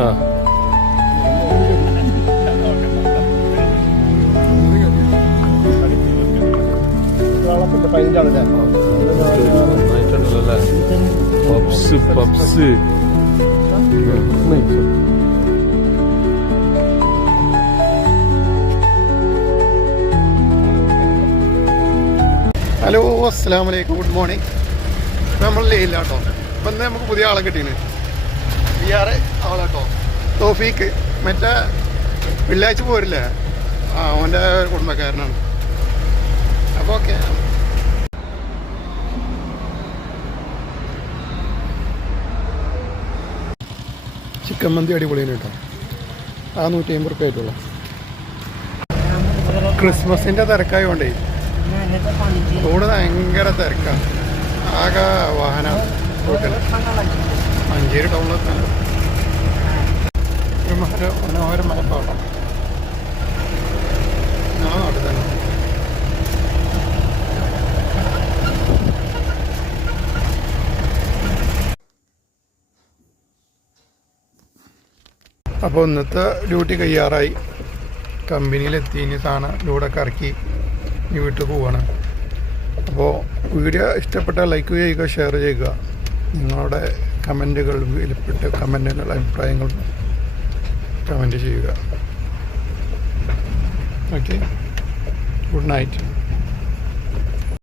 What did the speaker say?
ആ puffs puffs hello അസ്സലാമു അലൈക്കും ഗുഡ് മോർണിംഗ്. നമ്മൾ ലേയില്ല കേട്ടോ. അപ്പം ഇന്ന് നമുക്ക് പുതിയ ആളെ കിട്ടീന്. വേറെ ആളാട്ടോ തോഫീക്ക്. മറ്റേ വെള്ളിയാഴ്ച പോരില്ലേ, അവൻ്റെ കുടുംബക്കാരനാണ്. അപ്പോൾ ഓക്കെ. ചിക്കൻ മന്തി അടിപൊളിയാണ് കേട്ടോ. ആ 150 റുപ്യ ആയിട്ടുള്ളൂ. ക്രിസ്മസിൻ്റെ തിരക്കായതുകൊണ്ടേ റോഡ് ഭയങ്കര തിരക്കാണ്. ആകെ വാഹനമാണ് റോഡിൽ. മഞ്ചേരി ടൗണിലെത്താൻ മനോഹരമായ പാടം ഞങ്ങളെ നാട്ടിൽ തന്നെ. അപ്പോൾ ഇന്നത്തെ ഡ്യൂട്ടി കഴിയാറായി. കമ്പനിയിലെത്തി. ഇനി സാധനം ലോഡൊക്കെ ഇറക്കി ഇനി വീട്ടിൽ പോവാണ്. അപ്പോൾ വീഡിയോ ഇഷ്ടപ്പെട്ടാൽ ലൈക്ക് ചെയ്യുക, ഷെയർ ചെയ്യുക. നിങ്ങളുടെ കമൻറ്റുകൾ, വിലപ്പെട്ട കമൻറ്റുകൾ, അഭിപ്രായങ്ങൾ കമൻറ്റ് ചെയ്യുക. Okay, good night.